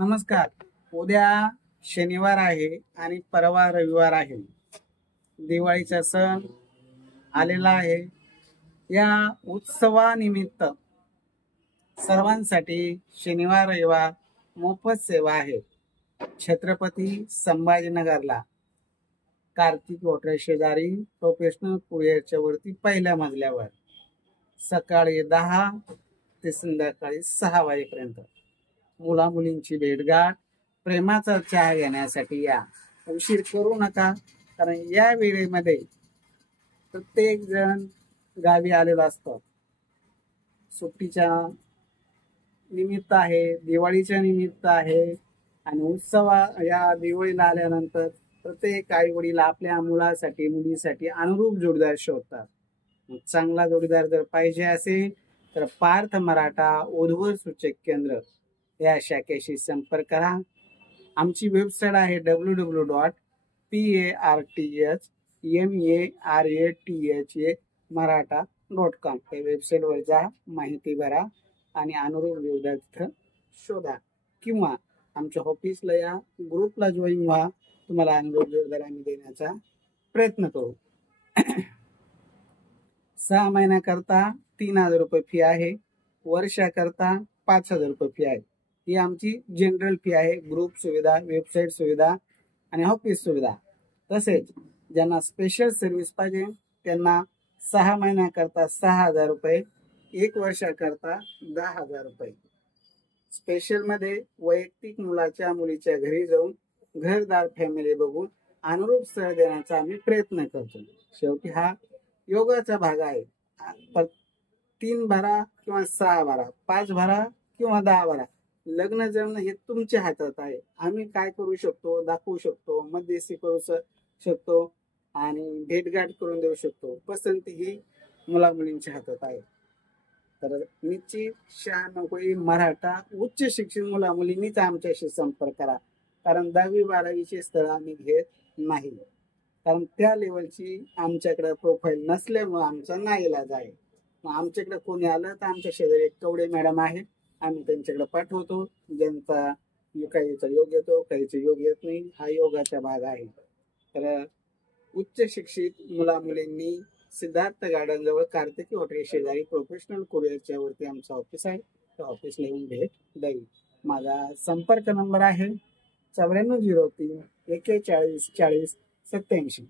नमस्कार. उद्या शनिवार आहे आणि परवा रविवार आहे. दिवाळीचा सण आलेला आहे. या उत्सवानिमित्त सर्वांसाठी शनिवार रविवार मोफत सेवा आहे. छत्रपती संभाजीनगरला कार्तिक हॉटेल शेजारी प्रोफेशनल कुरिअरच्या वरती पहिल्या मजल्यावर सकाळी 10 ते संध्याकाळी 6 वाजेपर्यंत मुला मुलींची भेटगाठ, प्रेमाचा चहा घेण्यासाठी या. उशीर करू नका, कारण या वेळेमध्ये प्रत्येक जण गावी आलेलो असतो. सुट्टीच्या निमित्त आहे, दिवाळीच्या निमित्त आहे आणि या दिवाळीला आल्यानंतर प्रत्येक आई वडील आपल्या मुलासाठी मुलीसाठी अनुरूप जोडीदार शोधतात. चांगला जोडीदार जर पाहिजे असेल तर पार्थ मराठा उद्भव सूचक केंद्र या शाखेशी संपर्क करा. आमची वेबसाईट आहे www.parthmarathamaratha.com. या वेबसाईटवर जा, माहिती भरा आणि अनुरूप जोडीदार तिथं शोधा, किंवा आमच्या ऑफिसला या, ग्रुपला जॉईन व्हा. तुम्हाला अनुरूप जोडीदार आम्ही देण्याचा प्रयत्न करू. 6 महिन्याकरता 3,000 रुपये फी आहे. वर्षाकरता 5,000 रुपये फी आहे. ही आमची जनरल फी आहे. ग्रुप सुविधा, वेबसाईट सुविधा आणि ऑफिस सुविधा. तसेच ज्यांना स्पेशल सर्व्हिस पाहिजे त्यांना 6 महिन्याकरता 6,000 रुपये, 1 वर्षाकरता 10,000 रुपये. स्पेशल मध्ये वैयक्तिक मुलाच्या मुलीच्या घरी जाऊन घरदार फॅमिली बघून अनुरूप स्थळ देण्याचा आम्ही प्रयत्न करतो. शेवटी हा योगाचा भाग आहे. 3 भरा किंवा 6 भरा, 5 भरा किंवा 10 भरा, लग्न जमणं हे तुमच्या हातात आहे. आम्ही काय करू शकतो, दाखवू शकतो, मध्यस्थी करू शकतो आणि भेटगाठ करून देऊ शकतो. पसंती ही मुला मुलींच्या हातात आहे. तर निश्चित 96 मराठा उच्च शिक्षण मुला मुलींनीच आमच्याशी संपर्क करा, कारण 10वी-12वीचे स्थळ आम्ही घेत नाही. कारण त्या लेवलची आमच्याकडे प्रोफाईल नसल्यामुळे आमचा नाईलाज आहे. मग आमच्याकडे कोणी आलं तर आमच्या शेजारी एक कवडे मॅडम आहे, आम्ही त्यांच्याकडे पाठवतो. ज्यांचा काहीचा योग येतो, काहीचा योग येत नाही. हा योगाचा भाग आहे. तर उच्च शिक्षित मुला मुलींनी सिद्धार्थ गार्डन जवळ कार्तिकी हॉटेल शेजारी प्रोफेशनल कुरिअरच्या वरती आमचं ऑफिस आहे. त्या ऑफिसला येऊन भेट द्यावी. माझा संपर्क नंबर आहे 9403 41 40 87.